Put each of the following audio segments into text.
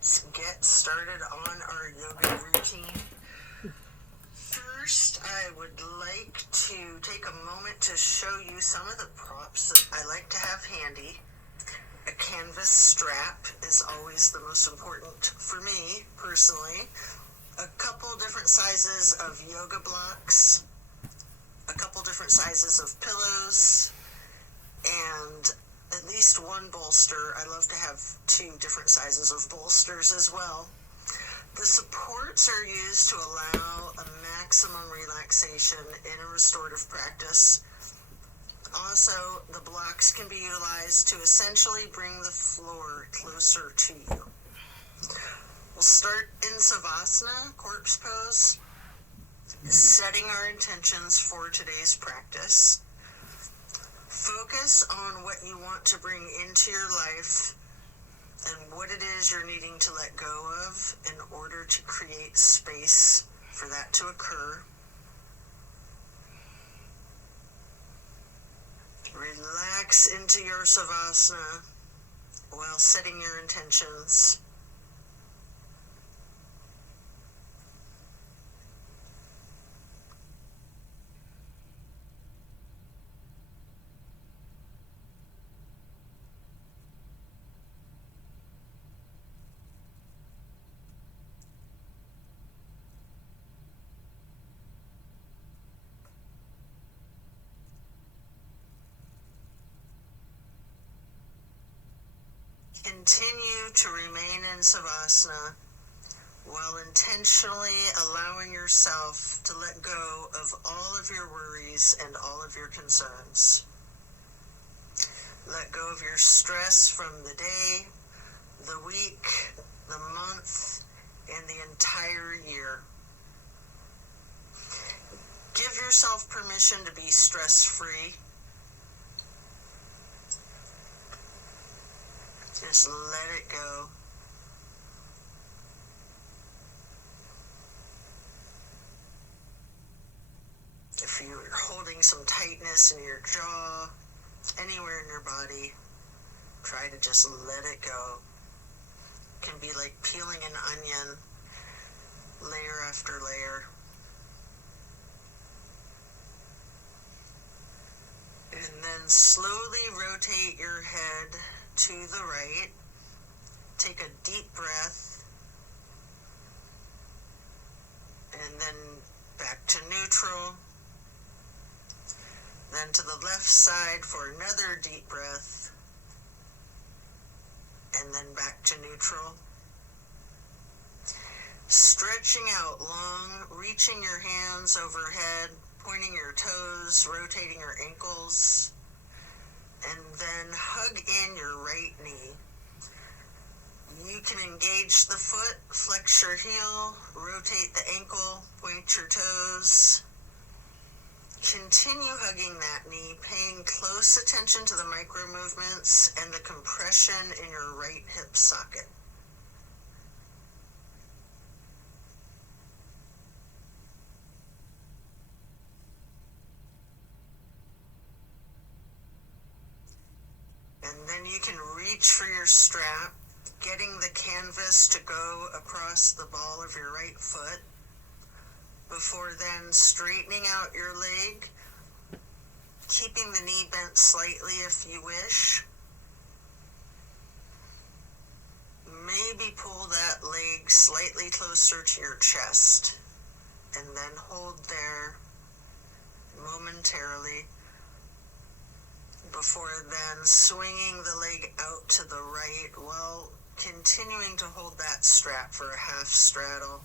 let's get started on our yoga routine. First, I would like to take a moment to show you some of the props that I like to have handy. A canvas strap is always the most important for me, personally. A couple different sizes of yoga blocks, a couple different sizes of pillows, and at least one bolster. I love to have 2 different sizes of bolsters as well. The supports are used to allow a maximum relaxation in a restorative practice. Also, the blocks can be utilized to essentially bring the floor closer to you. We'll start in Savasana, corpse pose, setting our intentions for today's practice. Focus on what you want to bring into your life and what it is you're needing to let go of in order to create space for that to occur. Relax into your Savasana while setting your intentions. Continue to remain in Savasana while intentionally allowing yourself to let go of all of your worries and all of your concerns. Let go of your stress from the day, the week, the month, and the entire year. Give yourself permission to be stress-free. Just let it go. If you're holding some tightness in your jaw, anywhere in your body, try to just let it go. It can be like peeling an onion, layer after layer. And then slowly rotate your head to the right. Take a deep breath. And then back to neutral. Then to the left side for another deep breath. And then back to neutral. Stretching out long, reaching your hands overhead, pointing your toes, rotating your ankles. And then hug in your right knee. You can engage the foot, flex your heel, rotate the ankle, point your toes. Continue hugging that knee, paying close attention to the micro movements and the compression in your right hip socket. And then you can reach for your strap, getting the canvas to go across the ball of your right foot, before then straightening out your leg, keeping the knee bent slightly if you wish. Maybe pull that leg slightly closer to your chest, and then hold there momentarily, before then swinging the leg out to the right while continuing to hold that strap for a half straddle.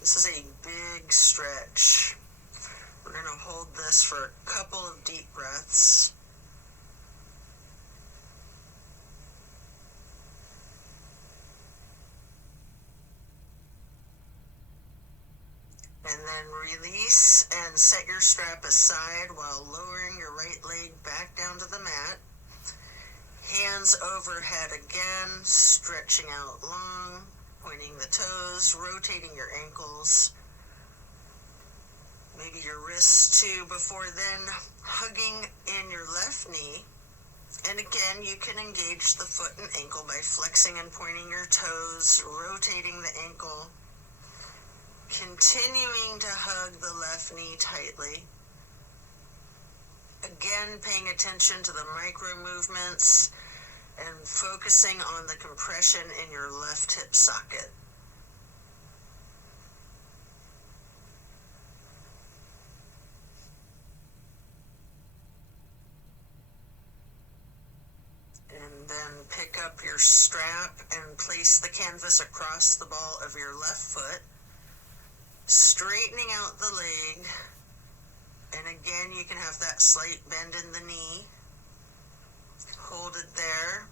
This is a big stretch. We're going to hold this for a couple of deep breaths. And then release and set your strap aside while lowering your right leg back down to the mat. Hands overhead again, stretching out long, pointing the toes, rotating your ankles, maybe your wrists too, before then hugging in your left knee And again, you can engage the foot and ankle by flexing and pointing your toes, rotating the ankle, continuing to hug the left knee tightly. Again, paying attention to the micro movements and focusing on the compression in your left hip socket. And then pick up your strap and place the canvas across the ball of your left foot, straightening out the leg. And again, you can have that slight bend in the knee. Hold it there.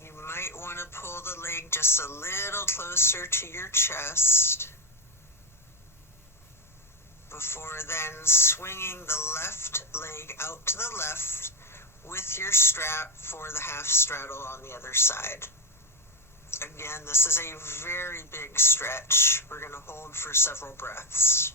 You might want to pull the leg just a little closer to your chest before then swinging the left leg out to the left with your strap for the half straddle on the other side. Again, this is a very big stretch. We're going to hold for several breaths.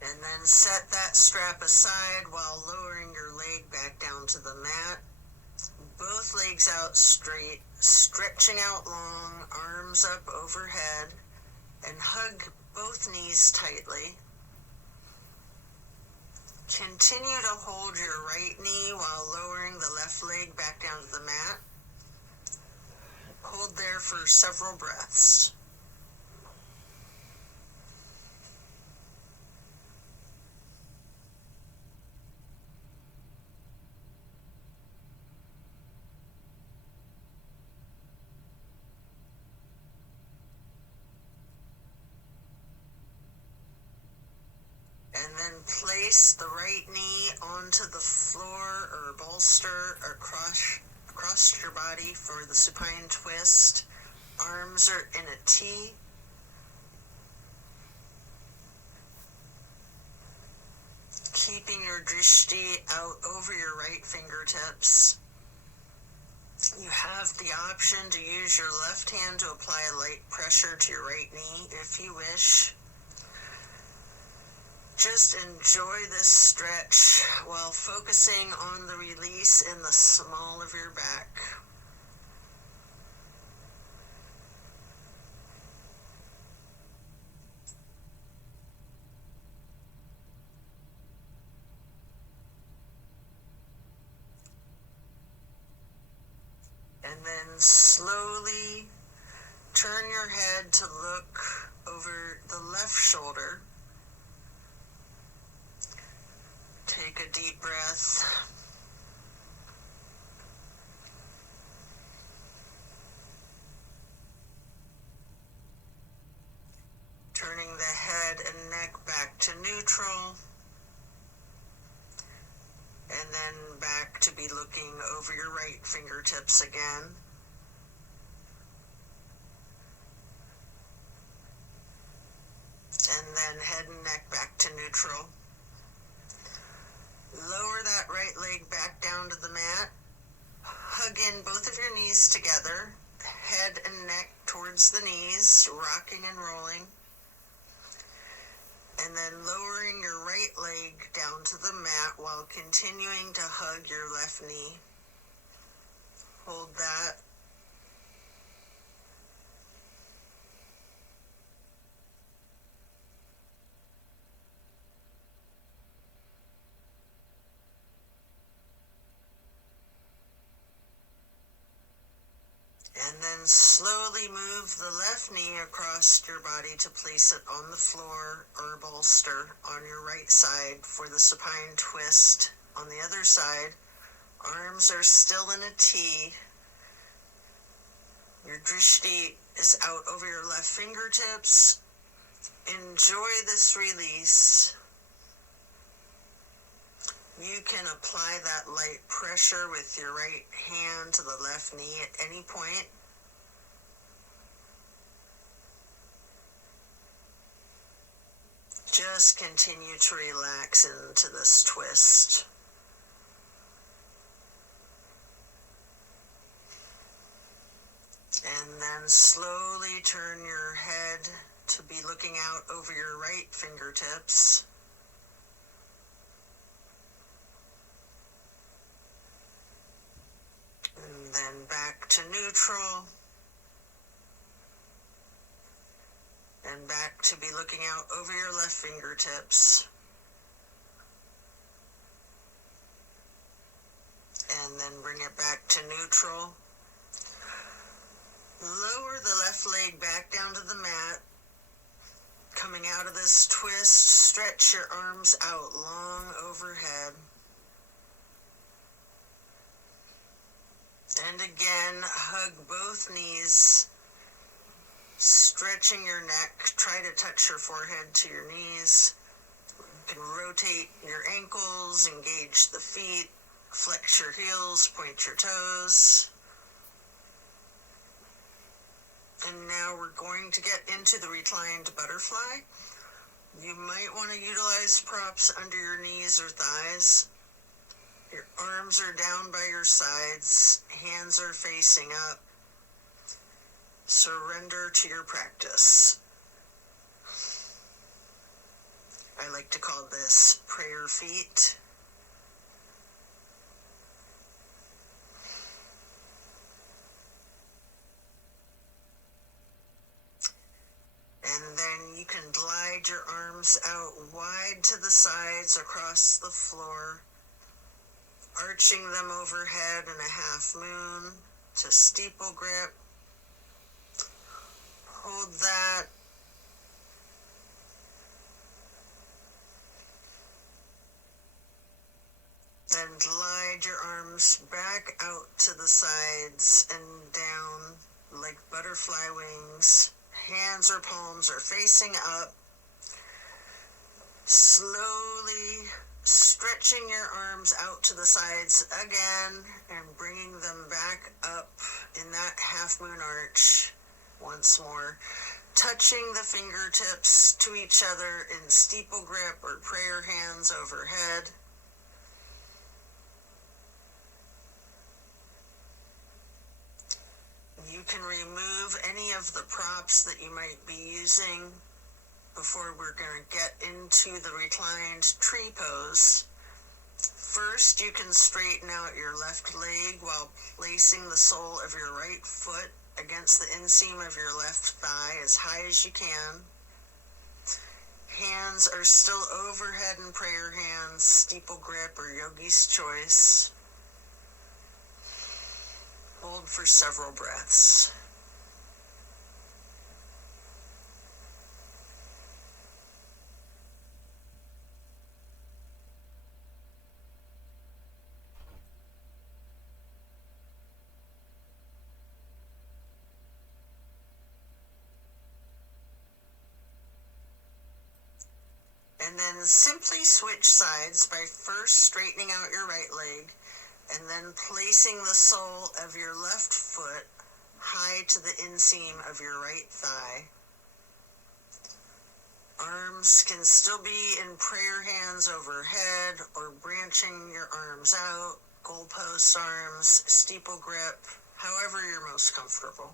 And then set that strap aside while lowering your leg back down to the mat. Both legs out straight, stretching out long, arms up overhead, and hug both knees tightly. Continue to hold your right knee while lowering the left leg back down to the mat. Hold there for several breaths. And then place the right knee onto the floor or bolster or across your body for the supine twist. Arms are in a T. Keeping your drishti out over your right fingertips. You have the option to use your left hand to apply a light pressure to your right knee if you wish. Just enjoy this stretch while focusing on the release in the small of your back. And then slowly turn your head to look over the left shoulder. Take a deep breath. Turning the head and neck back to neutral. And then back to be looking over your right fingertips again. And then head and neck back to neutral. Lower that right leg back down to the mat. Hug in both of your knees together. Head and neck towards the knees, rocking and rolling. And then lowering your right leg down to the mat while continuing to hug your left knee. Hold that. And then slowly move the left knee across your body to place it on the floor or bolster on your right side for the supine twist. On the other side, arms are still in a T. Your drishti is out over your left fingertips. Enjoy this release. You can apply that light pressure with your right hand to the left knee at any point. Just continue to relax into this twist. And then slowly turn your head to be looking out over your right fingertips. And then back to neutral. And back to be looking out over your left fingertips. And then bring it back to neutral. Lower the left leg back down to the mat. Coming out of this twist, stretch your arms out long overhead. And again, hug both knees, stretching your neck. Try to touch your forehead to your knees. You can rotate your ankles, engage the feet, flex your heels, point your toes. And now we're going to get into the reclined butterfly. You might want to utilize props under your knees or thighs. Your arms are down by your sides, hands are facing up. Surrender to your practice. I like to call this prayer feet. And then you can glide your arms out wide to the sides across the floor, arching them overhead in a half moon to steeple grip. Hold that. Then glide your arms back out to the sides and down like butterfly wings. Hands or palms are facing up. Slowly stretching your arms out to the sides again and bringing them back up in that half moon arch once more. Touching the fingertips to each other in steeple grip or prayer hands overhead. You can remove any of the props that you might be using before we're going to get into the reclined tree pose. First, you can straighten out your left leg while placing the sole of your right foot against the inseam of your left thigh as high as you can. Hands are still overhead in prayer hands, steeple grip or yogi's choice. Hold for several breaths. And then simply switch sides by first straightening out your right leg and then placing the sole of your left foot high to the inseam of your right thigh. Arms can still be in prayer hands overhead or branching your arms out, goalpost arms, steeple grip, however you're most comfortable.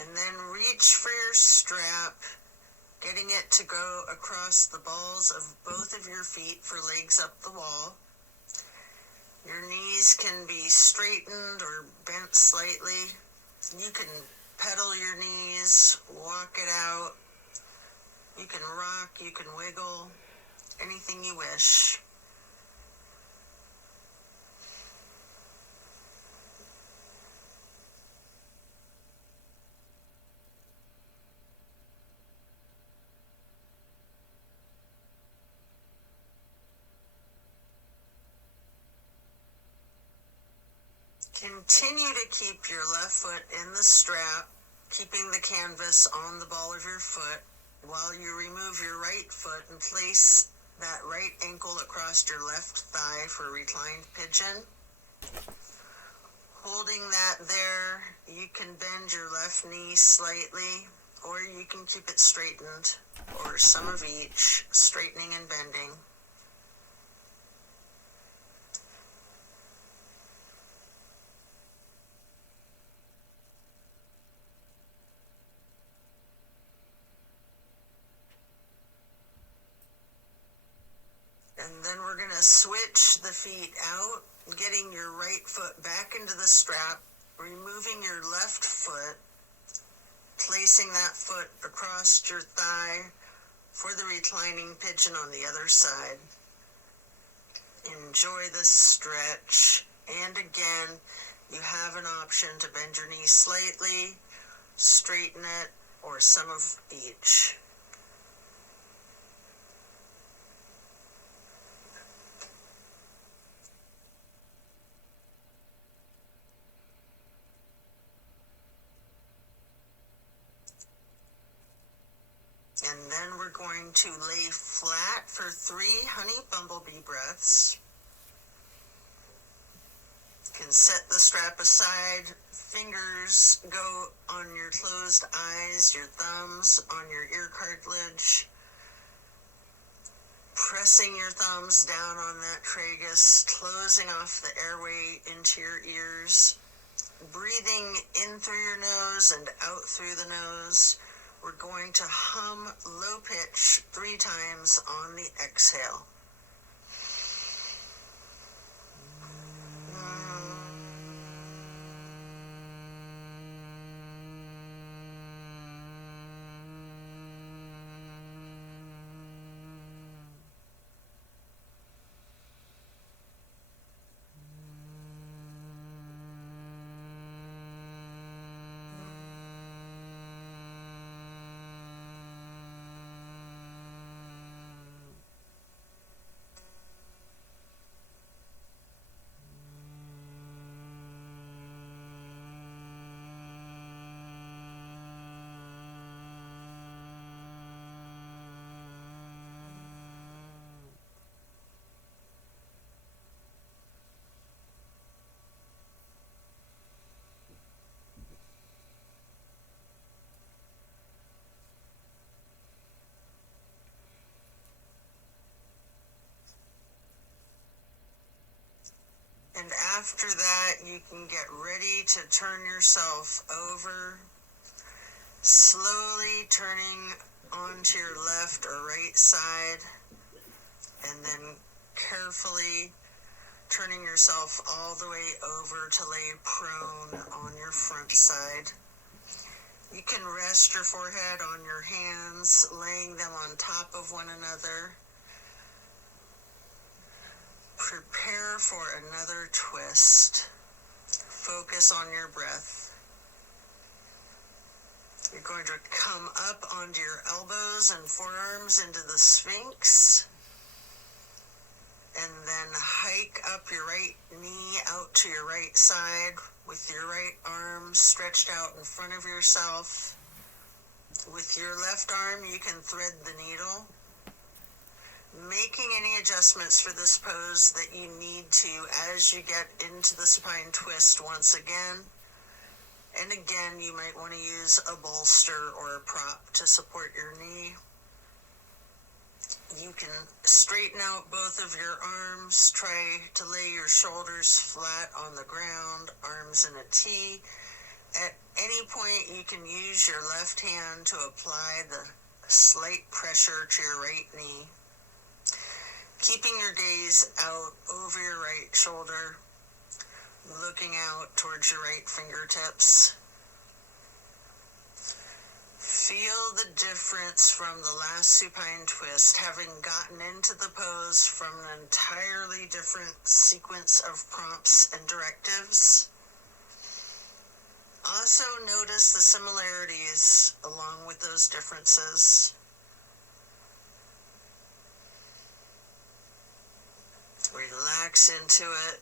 And then reach for your strap, getting it to go across the balls of both of your feet for legs up the wall. Your knees can be straightened or bent slightly. You can pedal your knees, walk it out. You can rock, you can wiggle, anything you wish. Continue to keep your left foot in the strap, keeping the canvas on the ball of your foot while you remove your right foot and place that right ankle across your left thigh for reclined pigeon. Holding that there, you can bend your left knee slightly, or you can keep it straightened, or some of each, straightening and bending. And then we're going to switch the feet out, getting your right foot back into the strap, removing your left foot, placing that foot across your thigh for the reclining pigeon on the other side. Enjoy the stretch. And again, you have an option to bend your knee slightly, straighten it, or some of each. And then we're going to lay flat for 3 honey bumblebee breaths. You can set the strap aside, fingers go on your closed eyes, your thumbs on your ear cartilage, pressing your thumbs down on that tragus, closing off the airway into your ears, breathing in through your nose and out through the nose. We're going to hum low pitch 3 times on the exhale. And after that, you can get ready to turn yourself over, slowly turning onto your left or right side, and then carefully turning yourself all the way over to lay prone on your front side. You can rest your forehead on your hands, laying them on top of one another. Prepare for another twist. Focus on your breath. You're going to come up onto your elbows and forearms into the Sphinx. And then hike up your right knee out to your right side with your right arm stretched out in front of yourself. With your left arm, you can thread the needle, making any adjustments for this pose that you need to as you get into the supine twist once again. And again, you might want to use a bolster or a prop to support your knee. You can straighten out both of your arms, try to lay your shoulders flat on the ground, arms in a T. At any point, you can use your left hand to apply the slight pressure to your right knee. Keeping your gaze out over your right shoulder, looking out towards your right fingertips. Feel the difference from the last supine twist, having gotten into the pose from an entirely different sequence of prompts and directives. Also notice the similarities along with those differences. Relax into it.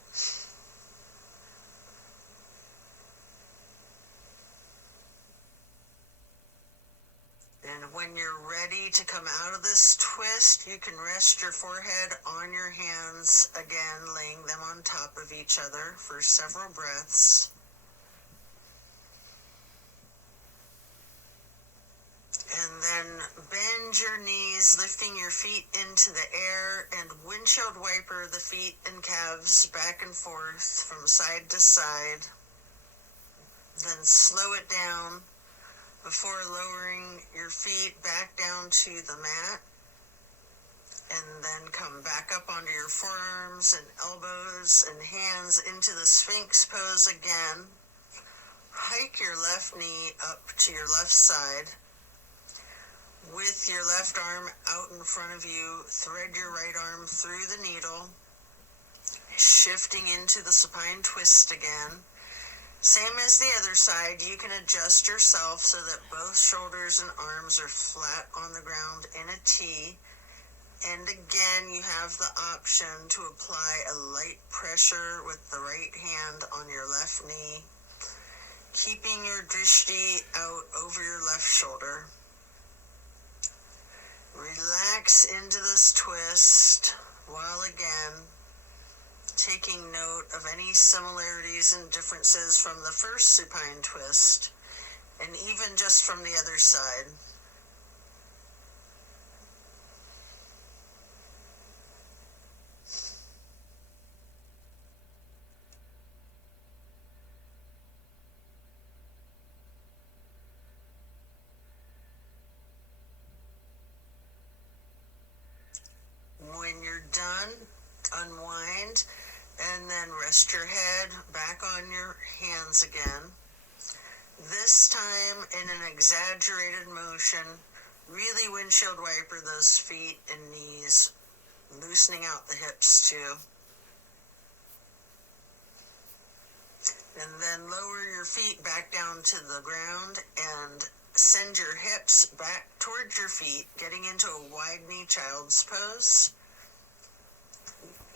And when you're ready to come out of this twist, you can rest your forehead on your hands, again, laying them on top of each other for several breaths. And then bend your knees, lifting your feet into the air, and windshield wiper the feet and calves back and forth from side to side. Then slow it down before lowering your feet back down to the mat. And then come back up onto your forearms and elbows and hands into the Sphinx pose again. Hike your left knee up to your left side. With your left arm out in front of you, thread your right arm through the needle, shifting into the supine twist again. Same as the other side, you can adjust yourself so that both shoulders and arms are flat on the ground in a T. And again, you have the option to apply a light pressure with the right hand on your left knee, keeping your drishti out over your left shoulder. Relax into this twist while again taking note of any similarities and differences from the first supine twist, and even just from the other side. When you're done, unwind, and then rest your head back on your hands again. This time in an exaggerated motion, really windshield wiper those feet and knees, loosening out the hips too. And then lower your feet back down to the ground and send your hips back towards your feet, getting into a wide knee child's pose.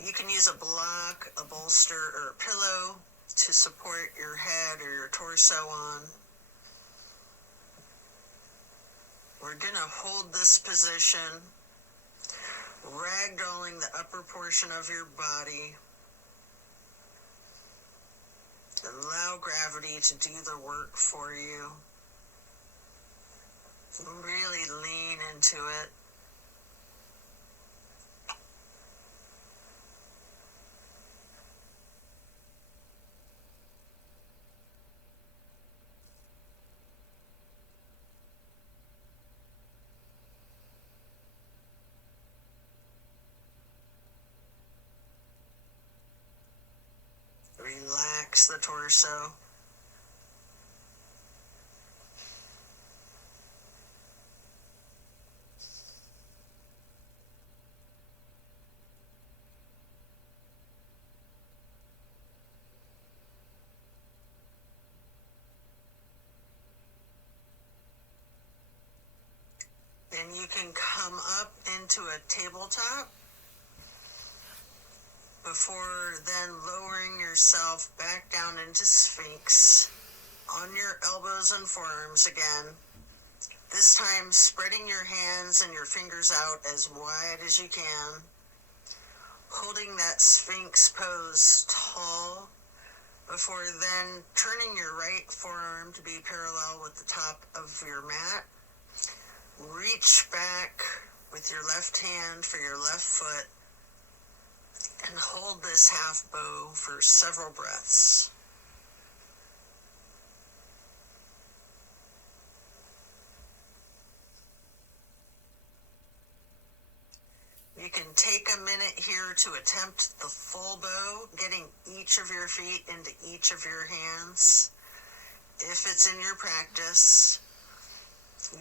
You can use a block, a bolster, or a pillow to support your head or your torso on. We're going to hold this position, ragdolling the upper portion of your body. Allow gravity to do the work for you. Really lean into it. Relax the torso. And you can come up into a tabletop before then lowering yourself back down into Sphinx on your elbows and forearms again. This time spreading your hands and your fingers out as wide as you can, holding that Sphinx pose tall before then turning your right forearm to be parallel with the top of your mat. Reach back with your left hand for your left foot and hold this half bow for several breaths. You can take a minute here to attempt the full bow, getting each of your feet into each of your hands. If it's in your practice,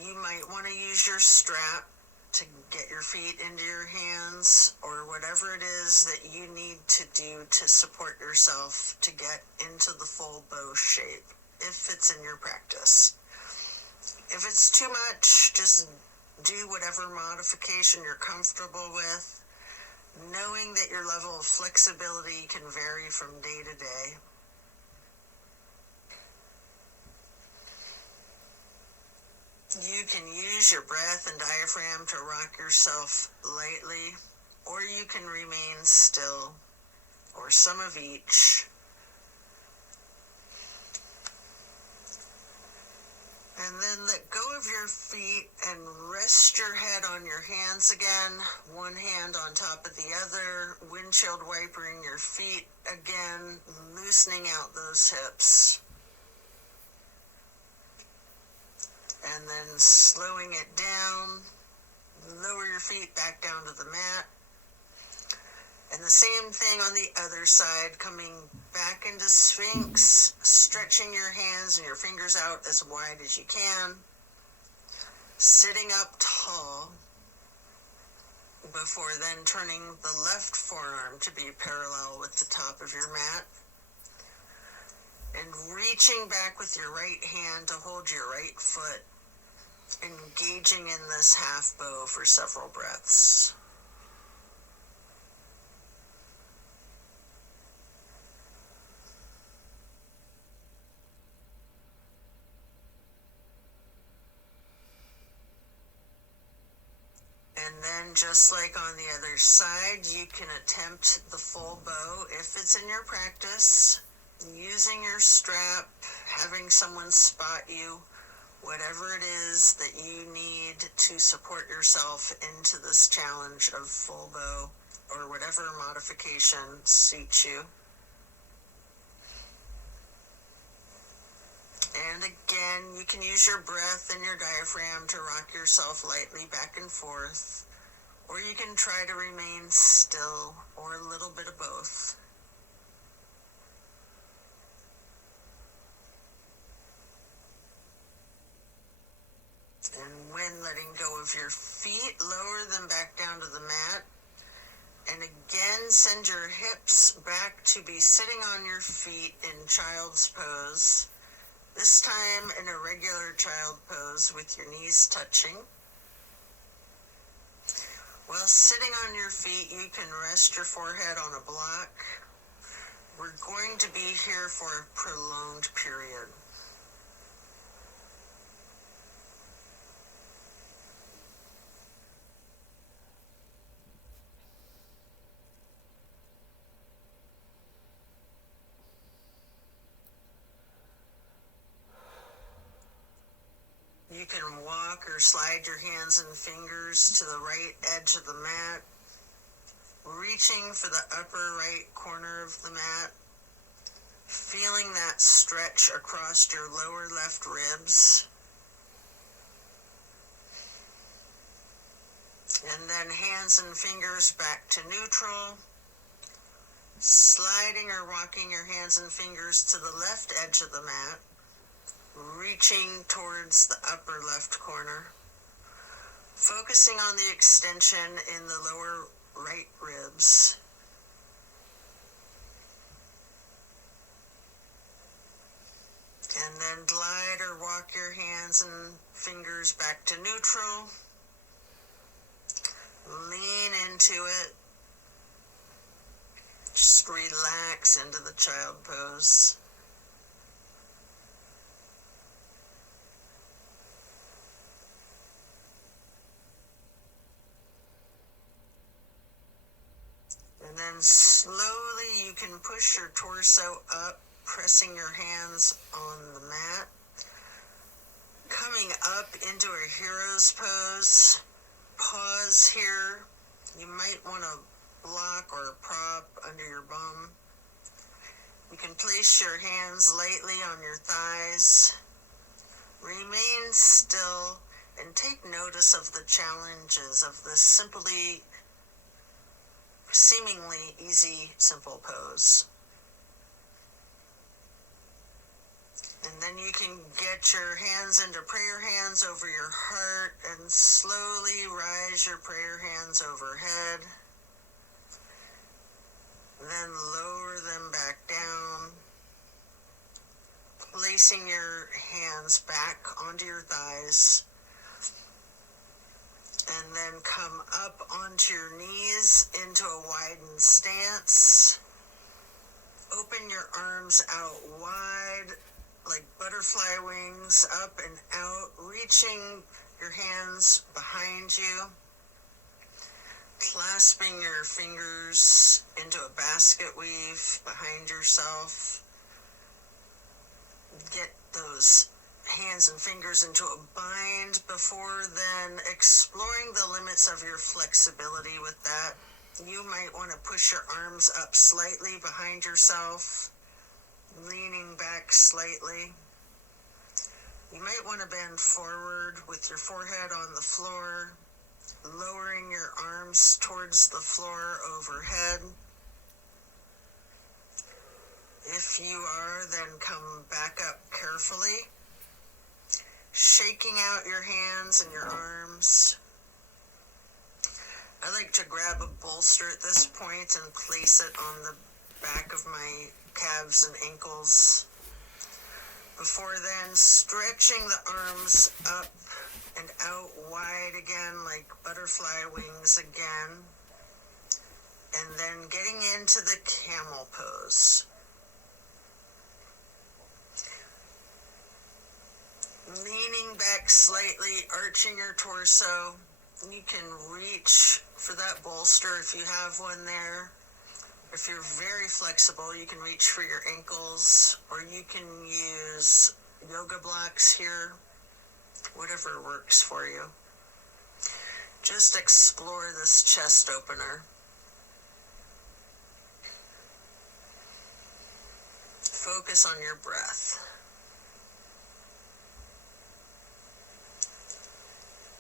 you might want to use your strap to get your feet into your hands, or whatever it is that you need to do to support yourself to get into the full bow shape, if it's in your practice. If it's too much, just do whatever modification you're comfortable with, knowing that your level of flexibility can vary from day to day. You can use your breath and diaphragm to rock yourself lightly, or you can remain still, or some of each. And then let go of your feet and rest your head on your hands again, one hand on top of the other, windshield wipering your feet again, loosening out those hips. And then slowing it down, lower your feet back down to the mat. And the same thing on the other side, coming back into Sphinx, stretching your hands and your fingers out as wide as you can, sitting up tall, before then turning the left forearm to be parallel with the top of your mat, and reaching back with your right hand to hold your right foot, engaging in this half bow for several breaths. And then just like on the other side, you can attempt the full bow if it's in your practice, using your strap, having someone spot you, whatever it is that you need to support yourself into this challenge of full bow, or whatever modification suits you. And again, you can use your breath and your diaphragm to rock yourself lightly back and forth, or you can try to remain still, or a little bit of both. And when letting go of your feet, lower them back down to the mat. And again, send your hips back to be sitting on your feet in child's pose. This time in a regular child pose with your knees touching. While sitting on your feet, you can rest your forehead on a block. We're going to be here for a prolonged period. You can walk or slide your hands and fingers to the right edge of the mat, reaching for the upper right corner of the mat, feeling that stretch across your lower left ribs. And then hands and fingers back to neutral, sliding or walking your hands and fingers to the left edge of the mat, reaching towards the upper left corner, focusing on the extension in the lower right ribs. And then glide or walk your hands and fingers back to neutral. Lean into it. Just relax into the child pose. And then slowly you can push your torso up, pressing your hands on the mat. Coming up into a hero's pose. Pause here. You might want a block or a prop under your bum. You can place your hands lightly on your thighs. Remain still and take notice of the challenges of this seemingly easy, simple pose. And then you can get your hands into prayer hands over your heart and slowly rise your prayer hands overhead. Then lower them back down, placing your hands back onto your thighs. And then come up onto your knees into a widened stance. Open your arms out wide, like butterfly wings up and out, reaching your hands behind you, clasping your fingers into a basket weave behind yourself. Get those hands and fingers into a bind before then exploring the limits of your flexibility with that. You might want to push your arms up slightly behind yourself, leaning back slightly. You might want to bend forward with your forehead on the floor, lowering your arms towards the floor overhead. If you are, then come back up carefully, shaking out your hands and your arms. I like to grab a bolster at this point and place it on the back of my calves and ankles. Before then, stretching the arms up and out wide again like butterfly wings again. And then getting into the camel pose. Leaning back slightly, arching your torso. You can reach for that bolster if you have one there. If you're very flexible, you can reach for your ankles, or you can use yoga blocks here, whatever works for you. Just explore this chest opener. Focus on your breath.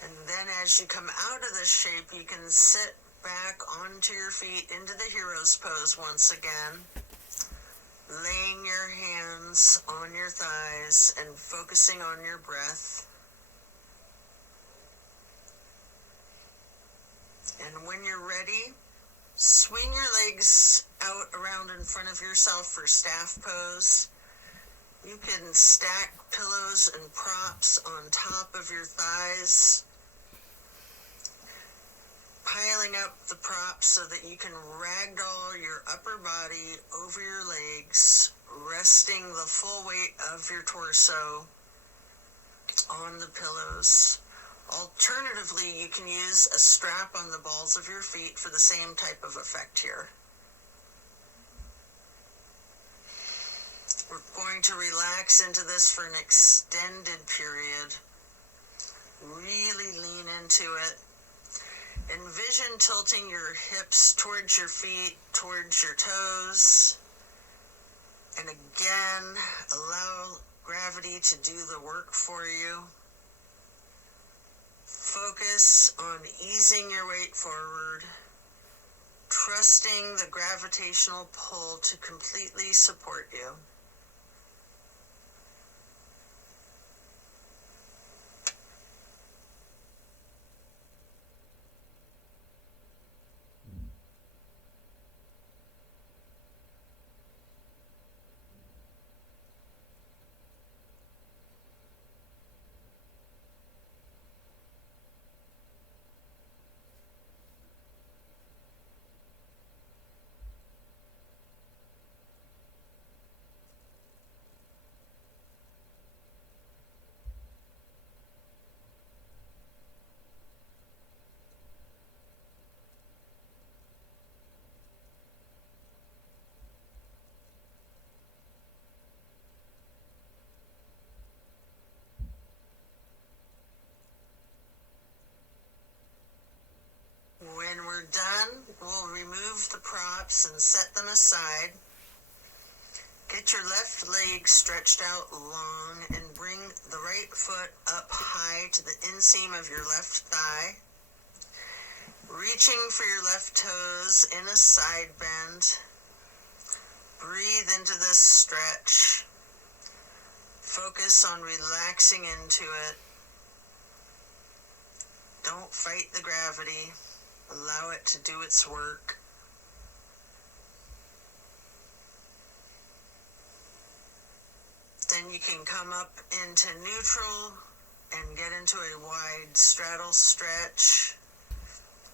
And then as you come out of this shape, you can sit back onto your feet into the hero's pose once again, laying your hands on your thighs and focusing on your breath. And when you're ready, swing your legs out around in front of yourself for staff pose. You can stack pillows and props on top of your thighs, piling up the props so that you can ragdoll your upper body over your legs, resting the full weight of your torso on the pillows. Alternatively, you can use a strap on the balls of your feet for the same type of effect here. We're going to relax into this for an extended period. Really lean into it. Envision tilting your hips towards your feet, towards your toes. And again, allow gravity to do the work for you. Focus on easing your weight forward, trusting the gravitational pull to completely support you. When we're done, we'll remove the props and set them aside. Get your left leg stretched out long and bring the right foot up high to the inseam of your left thigh. Reaching for your left toes in a side bend. Breathe into this stretch. Focus on relaxing into it. Don't fight the gravity. Allow it to do its work. Then you can come up into neutral and get into a wide straddle stretch.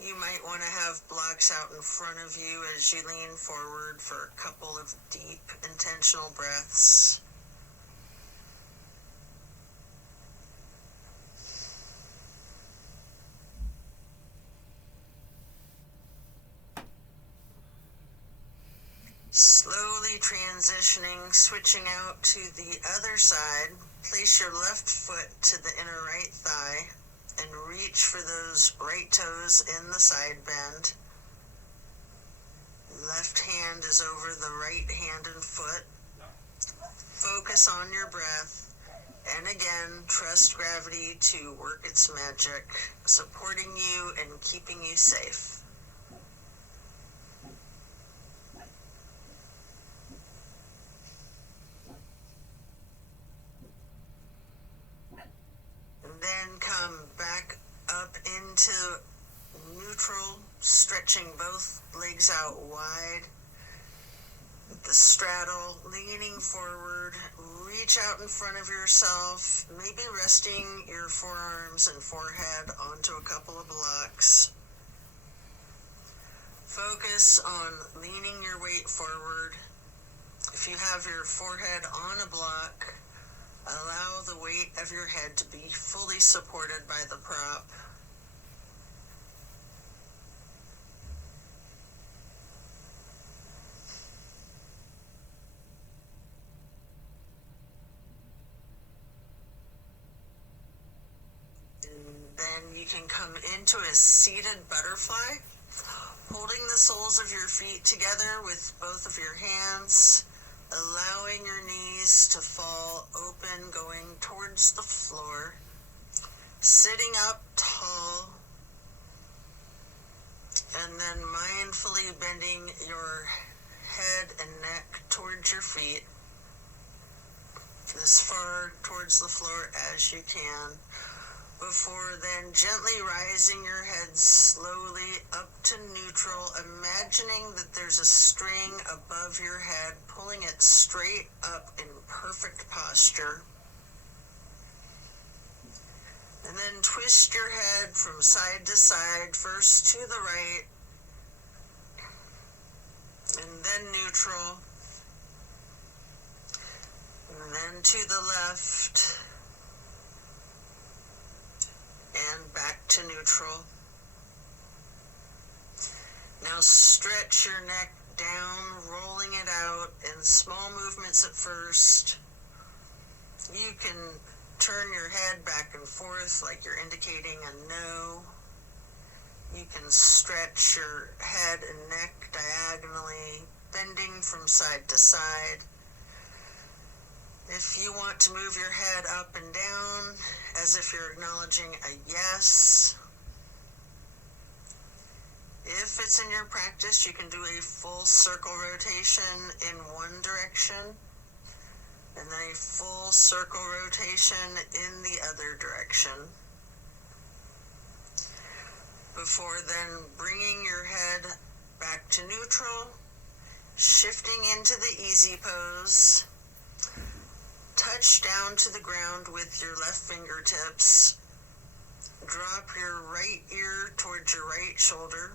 You might want to have blocks out in front of you as you lean forward for a couple of deep, intentional breaths. Slowly transitioning, switching out to the other side. Place your left foot to the inner right thigh and reach for those right toes in the side bend. Left hand is over the right hand and foot. Focus on your breath, and again, trust gravity to work its magic, supporting you and keeping you safe. Then come back up into neutral, stretching both legs out wide. The straddle, leaning forward, reach out in front of yourself, maybe resting your forearms and forehead onto a couple of blocks. Focus on leaning your weight forward. If you have your forehead on a block, allow the weight of your head to be fully supported by the prop. And then you can come into a seated butterfly, holding the soles of your feet together with both of your hands, allowing your knees to fall open, going towards the floor, sitting up tall, and then mindfully bending your head and neck towards your feet, as far towards the floor as you can, before then gently rising your head slowly up to neutral, imagining that there's a string above your head, pulling it straight up in perfect posture. And then twist your head from side to side, first to the right, and then neutral, and then to the left, and back to neutral. Now stretch your neck down, rolling it out in small movements at first. You can turn your head back and forth like you're indicating a no. You can stretch your head and neck diagonally, bending from side to side. If you want to move your head up and down as if you're acknowledging a yes. If it's in your practice, you can do a full circle rotation in one direction and then a full circle rotation in the other direction. Before then bringing your head back to neutral, shifting into the easy pose. Touch down to the ground with your left fingertips. Drop your right ear towards your right shoulder.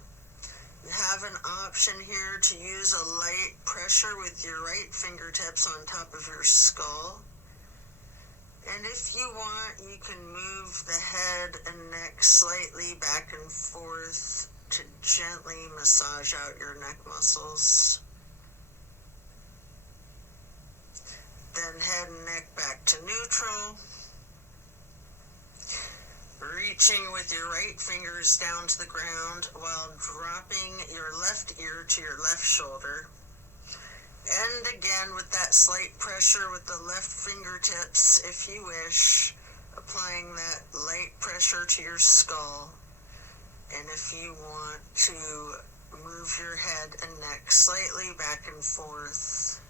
You have an option here to use a light pressure with your right fingertips on top of your skull. And if you want, you can move the head and neck slightly back and forth to gently massage out your neck muscles. Then head and neck back to neutral. Reaching with your right fingers down to the ground while dropping your left ear to your left shoulder. And again with that slight pressure with the left fingertips, if you wish, applying that light pressure to your skull. And if you want to move your head and neck slightly back and forth,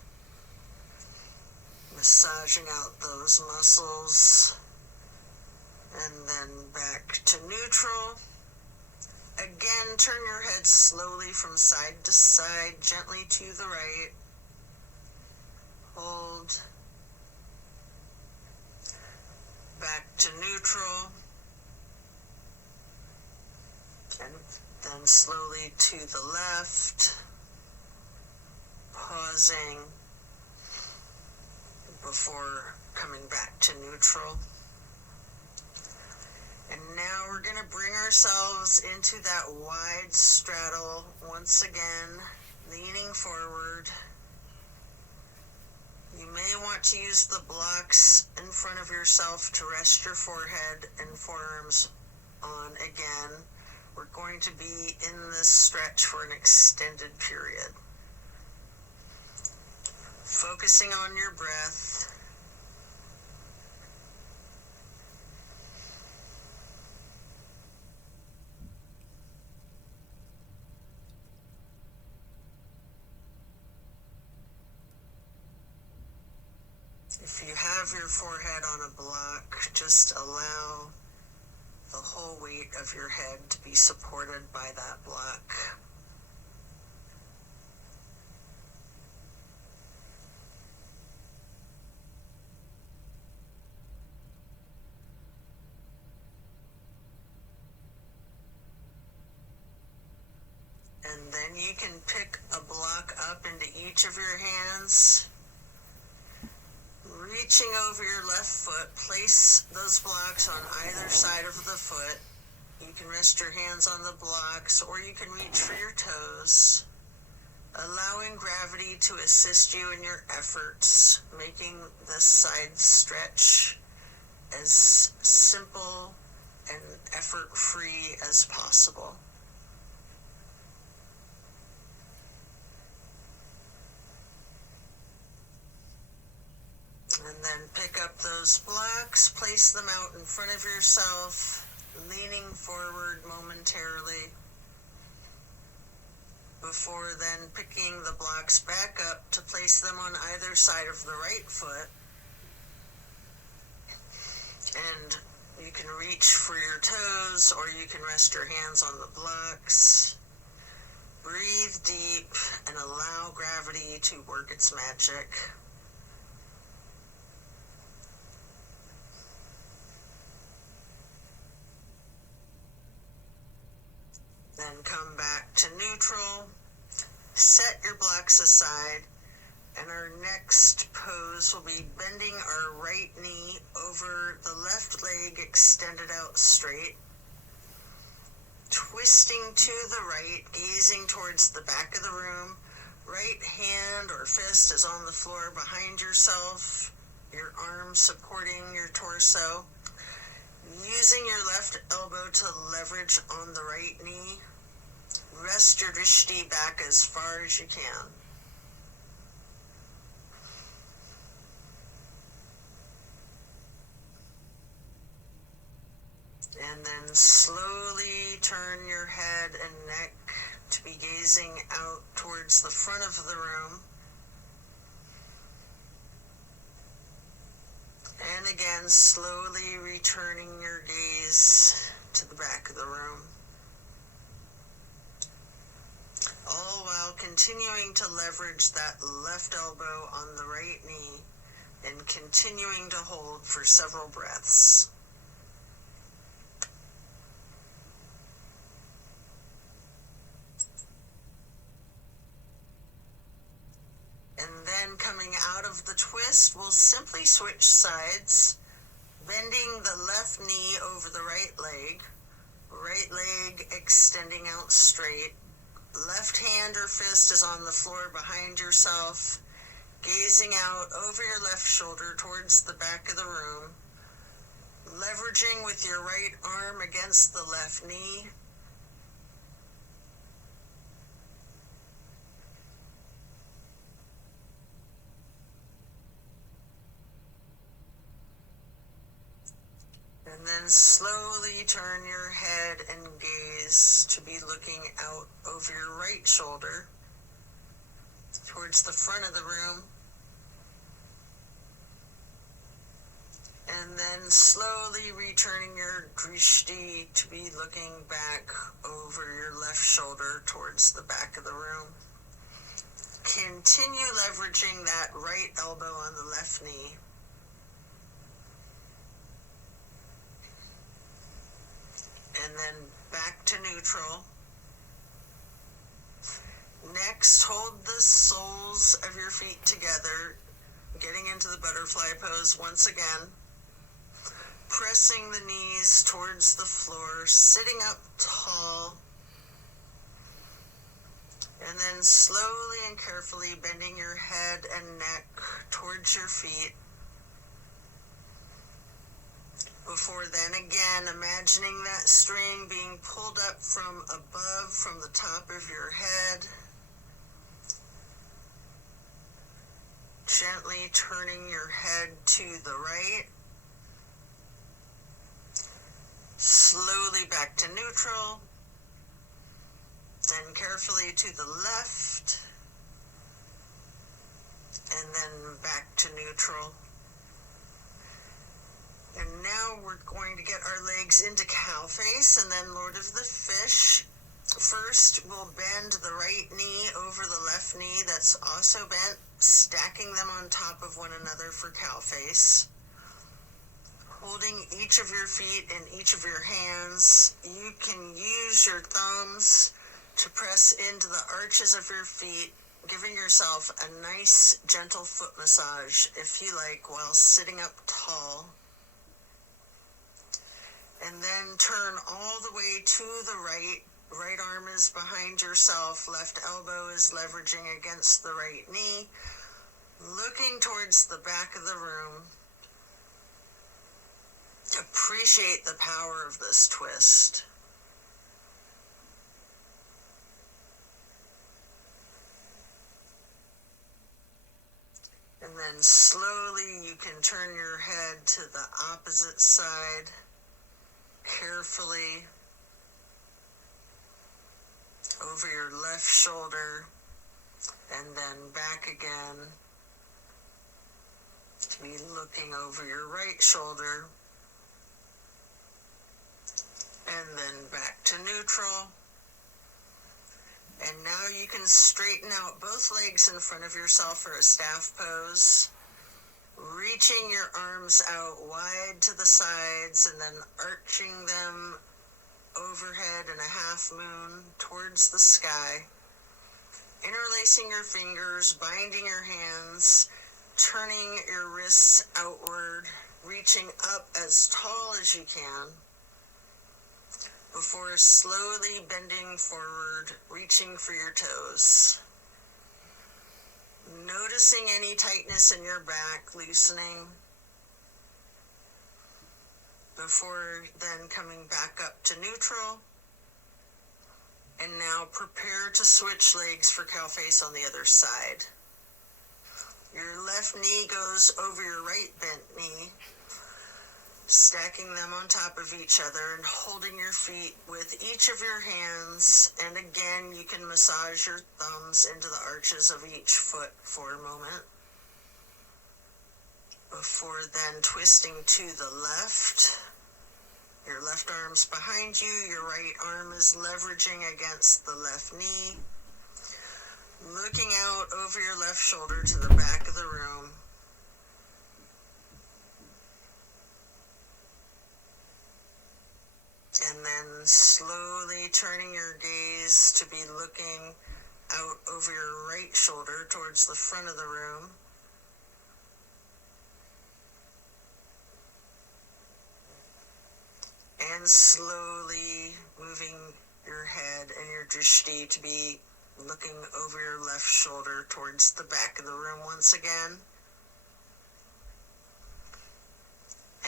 massaging out those muscles, and then back to neutral. Again, turn your head slowly from side to side, gently to the right. Hold. Back to neutral. And then slowly to the left. Pausing before coming back to neutral. And now we're going to bring ourselves into that wide straddle once again, leaning forward, You may want to use the blocks in front of yourself to rest your forehead and forearms on again. We're going to be in this stretch for an extended period. Focusing on your breath. If you have your forehead on a block, just allow the whole weight of your head to be supported by that block. And then you can pick a block up into each of your hands. Reaching over your left foot, place those blocks on either side of the foot. You can rest your hands on the blocks, or you can reach for your toes, allowing gravity to assist you in your efforts, making this side stretch as simple and effort-free as possible. And then pick up those blocks, place them out in front of yourself, leaning forward momentarily, before then picking the blocks back up to place them on either side of the right foot. And you can reach for your toes, or you can rest your hands on the blocks. Breathe deep and allow gravity to work its magic. Then come back to neutral, set your blocks aside, and our next pose will be bending our right knee over the left leg extended out straight, twisting to the right, gazing towards the back of the room. Right hand or fist is on the floor behind yourself, your arm supporting your torso. Using your left elbow to leverage on the right knee, rest your drishti back as far as you can. And then slowly turn your head and neck to be gazing out towards the front of the room. And again, slowly returning your gaze to the back of the room. All while continuing to leverage that left elbow on the right knee and continuing to hold for several breaths. And then coming out of the twist, we'll simply switch sides, bending the left knee over the right leg extending out straight. Left hand or fist is on the floor behind yourself, gazing out over your left shoulder towards the back of the room, leveraging with your right arm against the left knee. And then slowly turn your head and gaze to be looking out over your right shoulder towards the front of the room. And then slowly returning your drishti to be looking back over your left shoulder towards the back of the room. Continue leveraging that right elbow on the left knee. And then back to neutral. Next, hold the soles of your feet together, getting into the butterfly pose once again. Pressing the knees towards the floor, sitting up tall. And then slowly and carefully bending your head and neck towards your feet. Before then, again, imagining that string being pulled up from above, from the top of your head. Gently turning your head to the right. Slowly back to neutral. Then carefully to the left. And then back to neutral. And now we're going to get our legs into cow face and then Lord of the Fish. First, we'll bend the right knee over the left knee that's also bent, stacking them on top of one another for cow face. Holding each of your feet in each of your hands, you can use your thumbs to press into the arches of your feet, giving yourself a nice, gentle foot massage, if you like, while sitting up tall. And then turn all the way to the right. Right arm is behind yourself, left elbow is leveraging against the right knee, looking towards the back of the room. Appreciate the power of this twist. And then slowly you can turn your head to the opposite side, carefully. Over your left shoulder, and then back again, to be looking over your right shoulder, and then back to neutral. And now you can straighten out both legs in front of yourself for a staff pose, reaching your arms out wide to the sides, and then arching them overhead in a half moon towards the sky, interlacing your fingers, binding your hands, turning your wrists outward, reaching up as tall as you can, before slowly bending forward, reaching for your toes. Noticing any tightness in your back, loosening, before then coming back up to neutral. And now prepare to switch legs for cow face on the other side. Your left knee goes over your right bent knee, stacking them on top of each other and holding your feet with each of your hands. And again, you can massage your thumbs into the arches of each foot for a moment. Before then twisting to the left. Your left arm's behind you, your right arm is leveraging against the left knee. Looking out over your left shoulder to the back of the room. And then slowly turning your gaze to be looking out over your right shoulder towards the front of the room. And slowly moving your head and your drishti to be looking over your left shoulder towards the back of the room once again.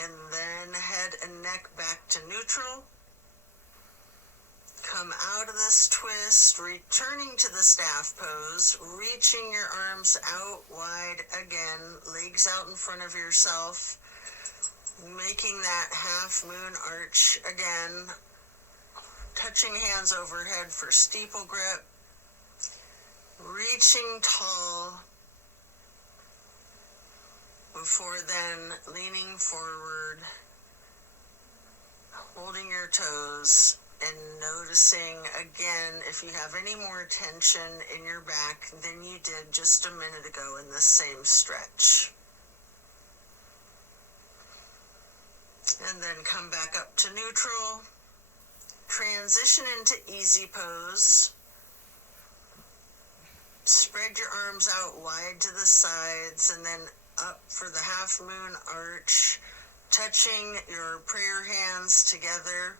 And then head and neck back to neutral. Come out of this twist, returning to the staff pose, reaching your arms out wide again, legs out in front of yourself. Making that half moon arch again, touching hands overhead for steeple grip, reaching tall, before then leaning forward, holding your toes, and noticing again if you have any more tension in your back than you did just a minute ago in the same stretch. And then come back up to neutral. Transition into easy pose. Spread your arms out wide to the sides and then up for the half moon arch, touching your prayer hands together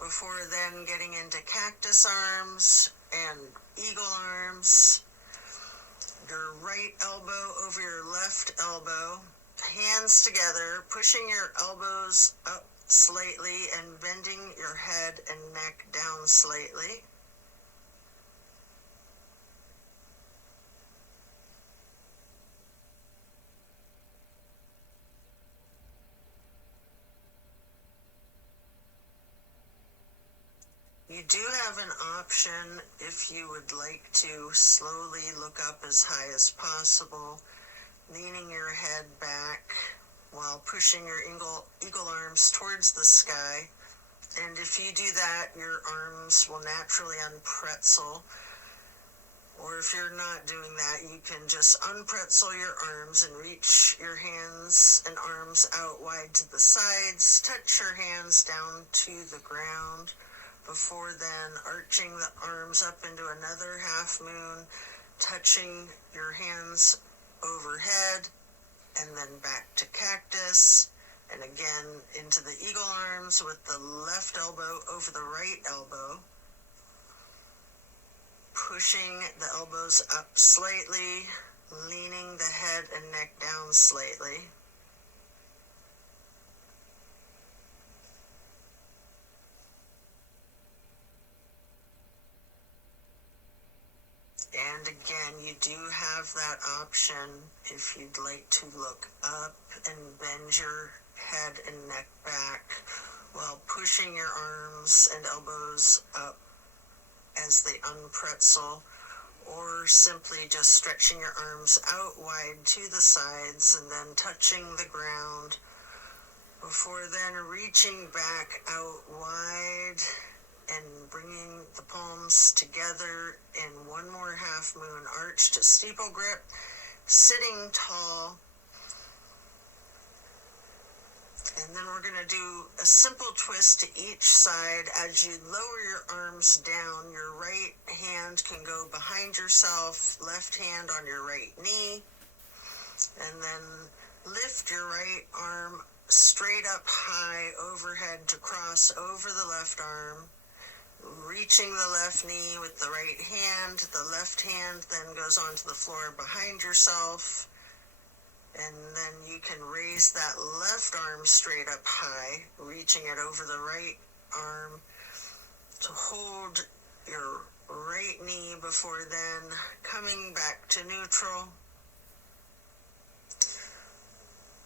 before then getting into cactus arms and eagle arms. Your right elbow over your left elbow. Hands together, pushing your elbows up slightly and bending your head and neck down slightly. You do have an option if you would like to slowly look up as high as possible, leaning your head back while pushing your eagle arms towards the sky. And if you do that, your arms will naturally unpretzel. Or if you're not doing that, you can just unpretzel your arms and reach your hands and arms out wide to the sides. Touch your hands down to the ground. Before then, arching the arms up into another half moon, touching your hands overhead, and then back to cactus, and again into the eagle arms with the left elbow over the right elbow, pushing the elbows up slightly, leaning the head and neck down slightly. And again, you do have that option if you'd like to look up and bend your head and neck back while pushing your arms and elbows up as they unpretzel, or simply just stretching your arms out wide to the sides and then touching the ground before then reaching back out wide and bringing the palms together in one more half moon arch to steeple grip, sitting tall. And then we're going to do a simple twist to each side. As you lower your arms down, your right hand can go behind yourself, left hand on your right knee, and then lift your right arm straight up high overhead to cross over the left arm, reaching the left knee with the right hand. The left hand then goes onto the floor behind yourself, and then you can raise that left arm straight up high, reaching it over the right arm to hold your right knee before then coming back to neutral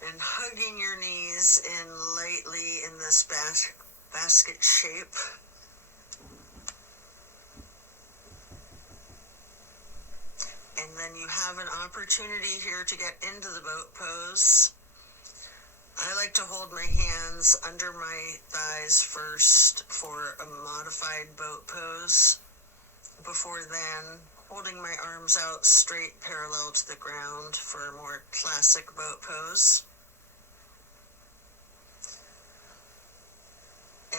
and hugging your knees in lightly in this basket shape. And then you have an opportunity here to get into the boat pose. I like to hold my hands under my thighs first for a modified boat pose. Before then, holding my arms out straight parallel to the ground for a more classic boat pose.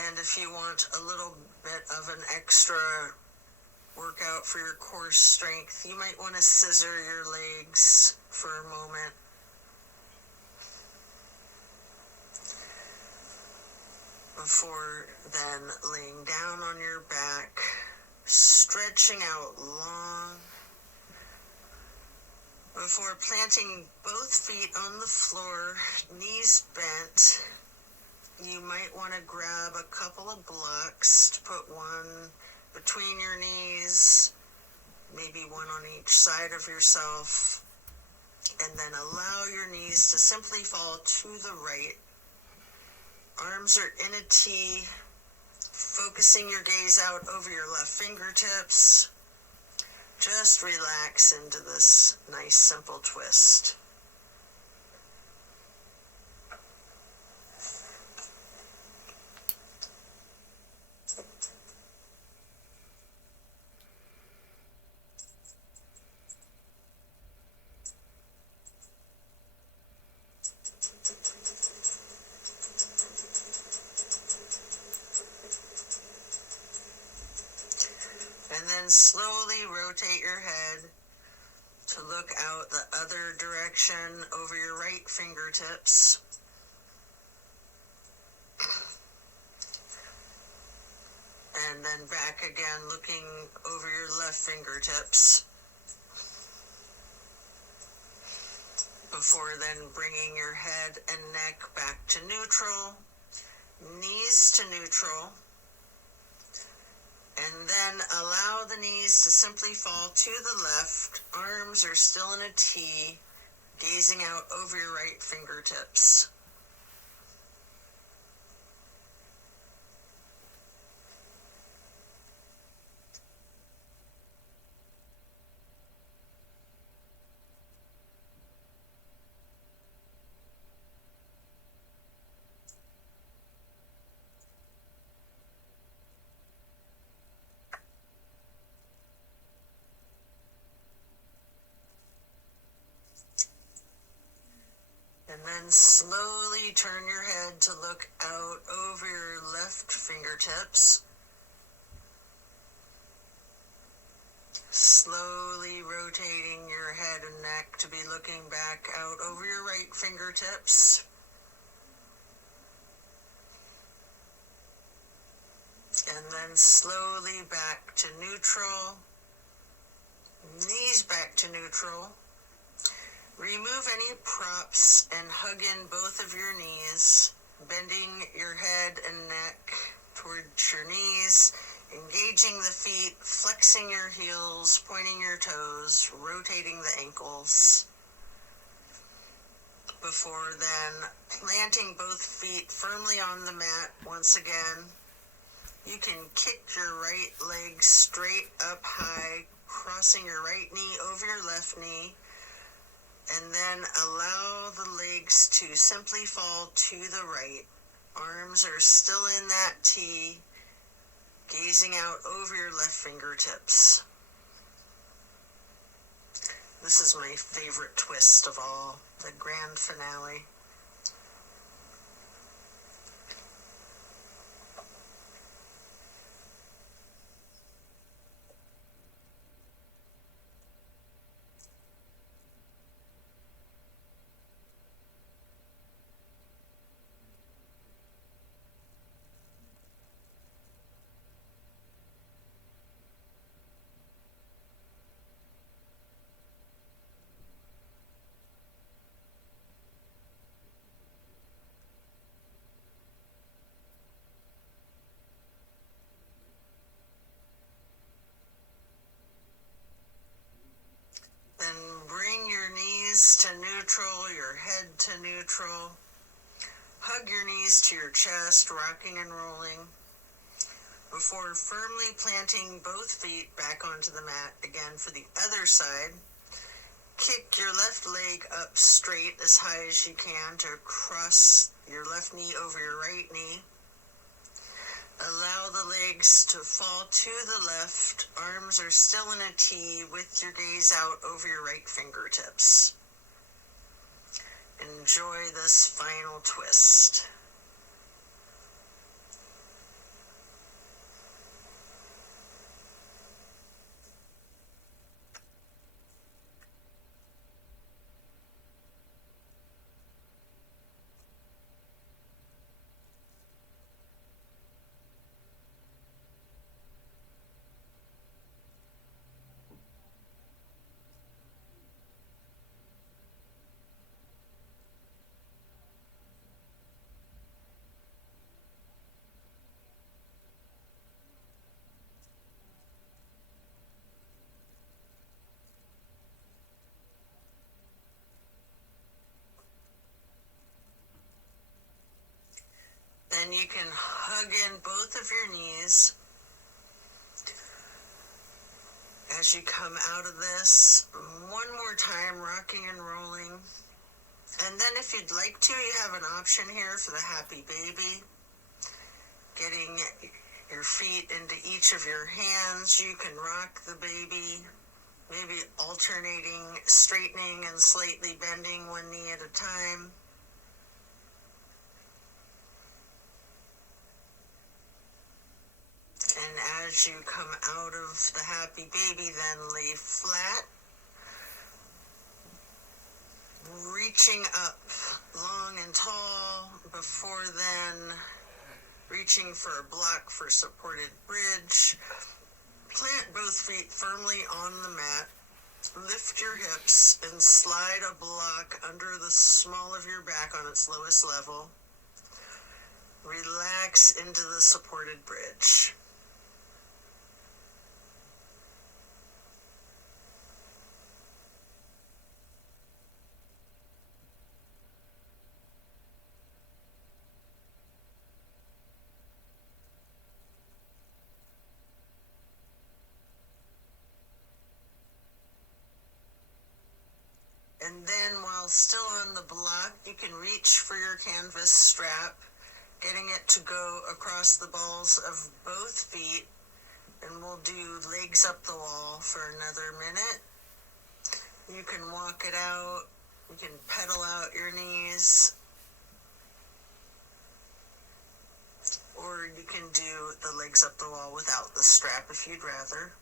And if you want a little bit of an extra workout for your core strength, you might want to scissor your legs for a moment. Before then laying down on your back, stretching out long. Before planting both feet on the floor, knees bent, you might want to grab a couple of blocks to put one between your knees, maybe one on each side of yourself, and then allow your knees to simply fall to the right. Arms are in a T, focusing your gaze out over your left fingertips. Just relax into this nice simple twist. And then slowly rotate your head to look out the other direction over your right fingertips. And And then back again, looking over your left fingertips. Before then bringing your head and neck back to neutral, knees to neutral, and then allow the knees to simply fall to the left. Arms are still in a T, gazing out over your right fingertips. And then slowly turn your head to look out over your left fingertips. Slowly rotating your head and neck to be looking back out over your right fingertips. And then slowly back to neutral. Knees back to neutral. Remove any props and hug in both of your knees, bending your head and neck towards your knees, engaging the feet, flexing your heels, pointing your toes, rotating the ankles. Before then, planting both feet firmly on the mat once again. You can kick your right leg straight up high, crossing your right knee over your left knee. And then allow the legs to simply fall to the right. Arms are still in that T, gazing out over your left fingertips. This is my favorite twist of all, the grand finale. Then bring your knees to neutral, your head to neutral. Hug your knees to your chest, rocking and rolling. Before firmly planting both feet back onto the mat again for the other side. Kick your left leg up straight as high as you can to cross your left knee over your right knee. Allow the legs to fall to the left. Arms are still in a T with your gaze out over your right fingertips. Enjoy this final twist. Then you can hug in both of your knees as you come out of this. One more time, rocking and rolling. And then if you'd like to, you have an option here for the happy baby. Getting your feet into each of your hands. You can rock the baby, maybe alternating, straightening and slightly bending one knee at a time. And as you come out of the happy baby, then lay flat, reaching up long and tall. Before then, reaching for a block for supported bridge. Plant both feet firmly on the mat. Lift your hips and slide a block under the small of your back on its lowest level. Relax into the supported bridge. And then while still on the block, you can reach for your canvas strap, getting it to go across the balls of both feet, and we'll do legs up the wall for another minute. You can walk it out, you can pedal out your knees, or you can do the legs up the wall without the strap if you'd rather.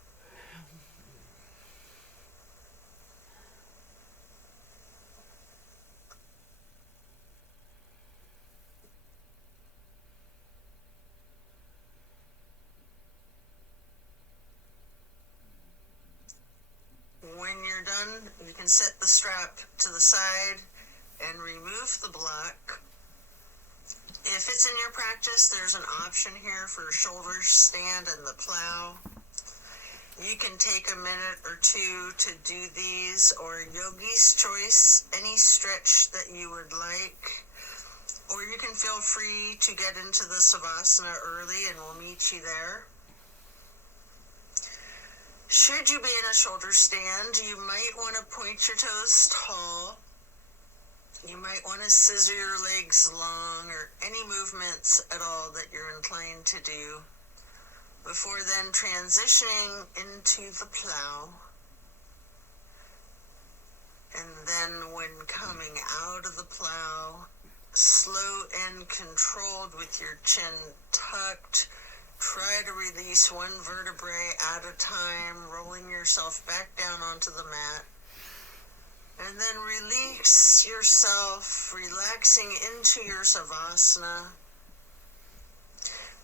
When you're done, you can set the strap to the side and remove the block. If it's in your practice, there's an option here for shoulder stand and the plow. You can take a minute or two to do these, or yogi's choice, any stretch that you would like. Or you can feel free to get into the savasana early and we'll meet you there. Should you be in a shoulder stand, you might want to point your toes tall. You might want to scissor your legs long, or any movements at all that you're inclined to do, before then transitioning into the plow. And then when coming out of the plow, slow and controlled with your chin tucked, try to release one vertebrae at a time, rolling yourself back down onto the mat. And then release yourself, relaxing into your savasana.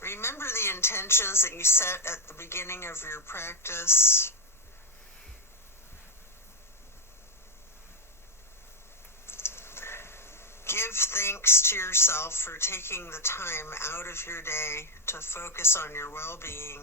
Remember the intentions that you set at the beginning of your practice. Give thanks to yourself for taking the time out of your day to focus on your well-being.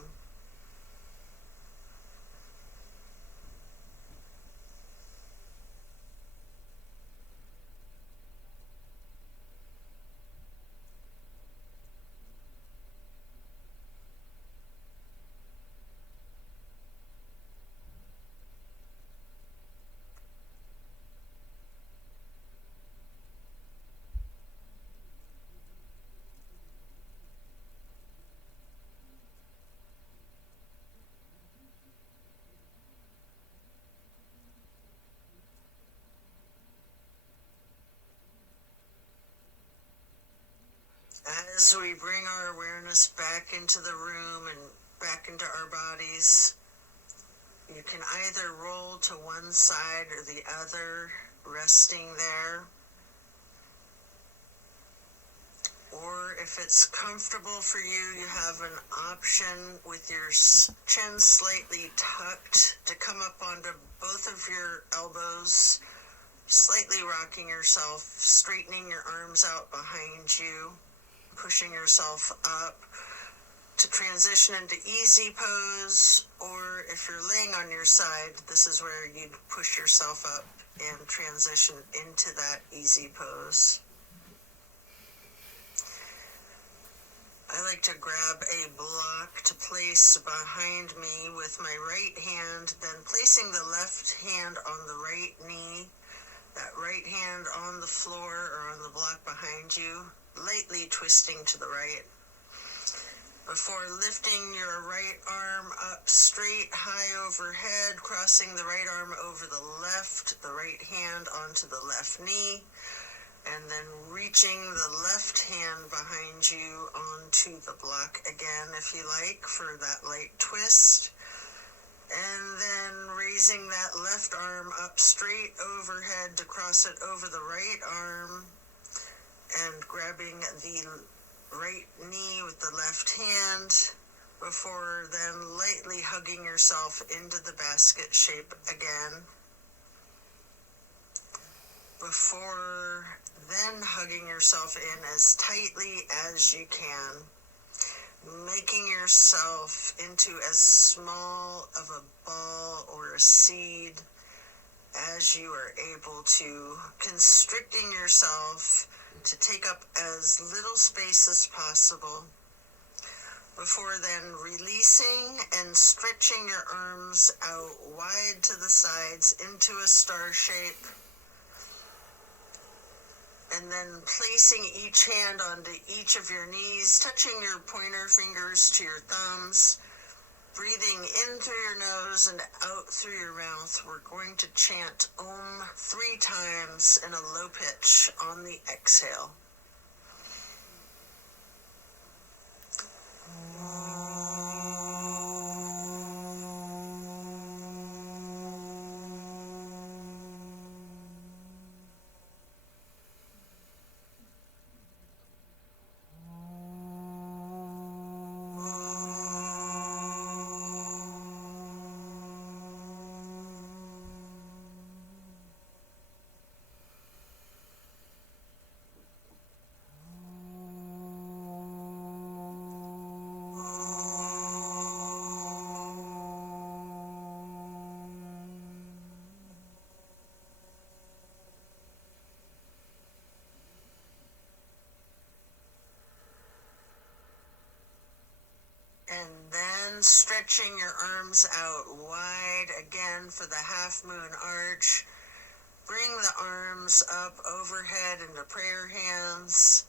As we bring our awareness back into the room and back into our bodies, you can either roll to one side or the other, resting there. Or if it's comfortable for you, you have an option with your chin slightly tucked to come up onto both of your elbows, slightly rocking yourself, straightening your arms out behind you, pushing yourself up to transition into easy pose. Or if you're laying on your side, this is where you'd push yourself up and transition into that easy pose. I like to grab a block to place behind me with my right hand, then placing the left hand on the right knee, that right hand on the floor or on the block behind you, lightly twisting to the right. Before lifting your right arm up straight, high overhead, crossing the right arm over the left, the right hand onto the left knee, and then reaching the left hand behind you onto the block again, if you like, for that light twist. And then raising that left arm up straight overhead to cross it over the right arm, and grabbing the right knee with the left hand, before then lightly hugging yourself into the basket shape again. Before then hugging yourself in as tightly as you can, making yourself into as small of a ball or a seed as you are able to, constricting yourself to take up as little space as possible. Before then releasing and stretching your arms out wide to the sides into a star shape. And then placing each hand onto each of your knees, touching your pointer fingers to your thumbs, breathing in through your nose and out through your mouth. We're going to chant Om 3 times in a low pitch on the exhale. And then stretching your arms out wide again for the half moon arch. Bring the arms up overhead into prayer hands.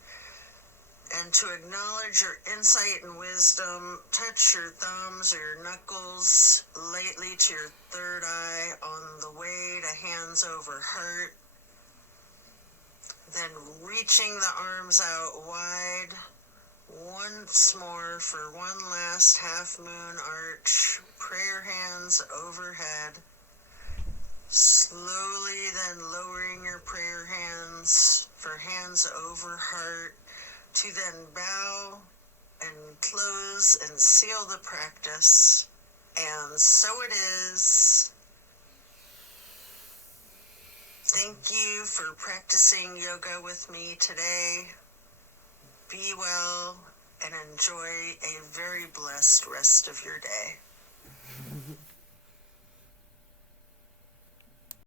And to acknowledge your insight and wisdom, touch your thumbs or your knuckles lightly to your third eye on the way to hands over heart. Then reaching the arms out wide once more for one last half moon arch, prayer hands overhead. Slowly then lowering your prayer hands for hands over heart, to then bow and close and seal the practice. And so it is. Thank you for practicing yoga with me today. Be well and enjoy a very blessed rest of your day.